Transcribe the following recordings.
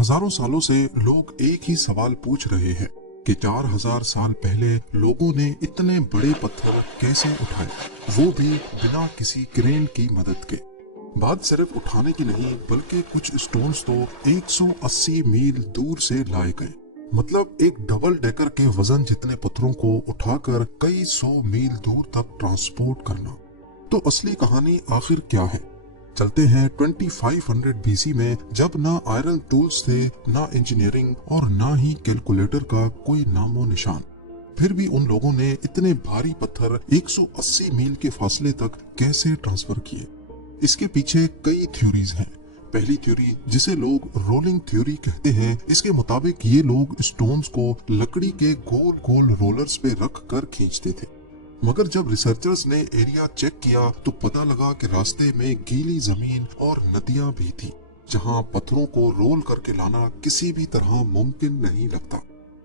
हजारों सालों से लोग एक ही सवाल पूछ रहे हैं कि 4000 साल पहले लोगों ने इतने बड़े पत्थर कैसे उठाए, वो भी बिना किसी क्रेन की मदद के। बात सिर्फ उठाने की नहीं, बल्कि कुछ स्टोन्स तो 180 मील दूर से लाए गए। मतलब एक डबल डेकर के वजन जितने पत्थरों को उठाकर कई 100 मील दूर तक ट्रांसपोर्ट करना। तो असली कहानी आखिर क्या है? चलते हैं 2500 बीसी में, जब ना आयरन टूल्स थे, ना इंजीनियरिंग और ना ही कैलकुलेटर का कोई नामो निशान। फिर भी उन लोगों ने इतने भारी पत्थर 180 मील के फासले तक कैसे ट्रांसफर किए? इसके पीछे कई थ्योरीज हैं। पहली थ्योरी, जिसे लोग रोलिंग थ्योरी कहते हैं, इसके मुताबिक ये लोग स्टोन्स को लकड़ी के गोल गोल रोलर्स पे रख कर खींचते थे। मगर जब रिसर्चर्स ने एरिया चेक किया तो पता लगा कि रास्ते में गीली जमीन और नदियां भी थी, जहां पत्थरों को रोल करके लाना किसी भी तरह मुमकिन नहीं लगता।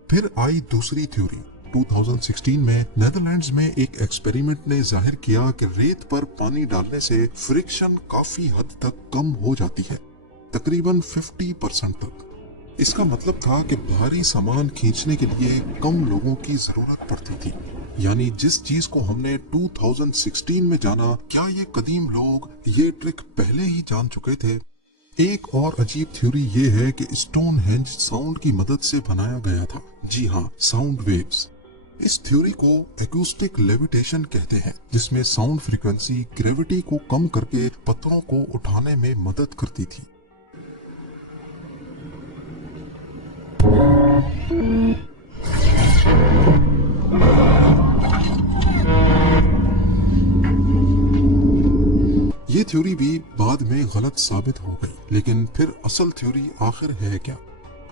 फिर आई दूसरी थ्योरी। 2016 में नेदरलैंड्स में एक एक्सपेरिमेंट ने जाहिर किया कि रेत पर पानी डालने से फ्रिक्शन काफी हद तक कम हो जाती है, तकरीबन 50% तक। इसका मतलब था कि भारी सामान खींचने के लिए कम लोगों की जरूरत पड़ती थी। यानी जिस चीज को हमने 2016 में जाना, क्या ये कदीम लोग ये ट्रिक पहले ही जान चुके थे? एक और अजीब थ्योरी ये है कि स्टोनहेंज साउंड की मदद से बनाया गया था। जी हाँ, साउंड वेव्स। इस थ्योरी को एक्यूस्टिक लेविटेशन कहते हैं, जिसमें साउंड फ्रीक्वेंसी ग्रेविटी को कम करके पत्थरों को उठाने में मदद करती थी। ये थ्योरी भी बाद में गलत साबित हो गई, लेकिन फिर असल थ्योरी आखिर है क्या?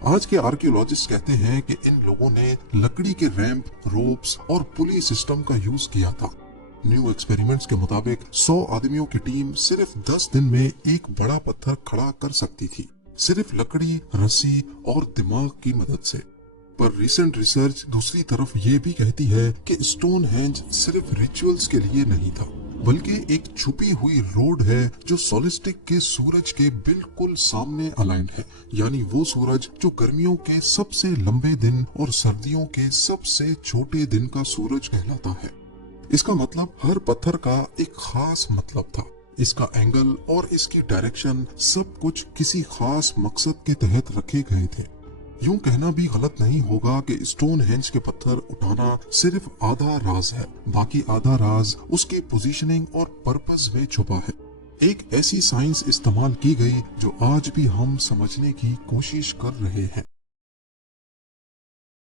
आज के आर्कियोलॉजिस्ट कहते हैं कि इन लोगों ने लकड़ी के रैंप, रोप्स और पुली सिस्टम का यूज किया था। न्यू एक्सपेरिमेंट्स के मुताबिक 100 आदमियों की टीम सिर्फ 10 दिन में एक बड़ा पत्थर खड़ा कर सकती थी, सिर्फ लकड़ी, रस्सी और दिमाग की मदद से। पर रिसेंट रिसर्च दूसरी तरफ ये भी कहती है कि स्टोनहेंज सिर्फ रिचुअल्स के लिए नहीं था, बल्कि एक छुपी हुई रोड है जो सोलिस्टिक के सूरज के बिल्कुल सामने अलाइंड है। यानी वो सूरज जो गर्मियों के सबसे लंबे दिन और सर्दियों के सबसे छोटे दिन का सूरज कहलाता है। इसका मतलब हर पत्थर का एक खास मतलब था। इसका एंगल और इसकी डायरेक्शन सब कुछ किसी खास मकसद के तहत रखे गए थे। यूं कहना भी गलत नहीं होगा कि स्टोनहेंज के पत्थर उठाना सिर्फ आधा राज है, बाकी आधा राज उसके पोजीशनिंग और पर्पस में छुपा है। एक ऐसी साइंस इस्तेमाल की गई जो आज भी हम समझने की कोशिश कर रहे हैं।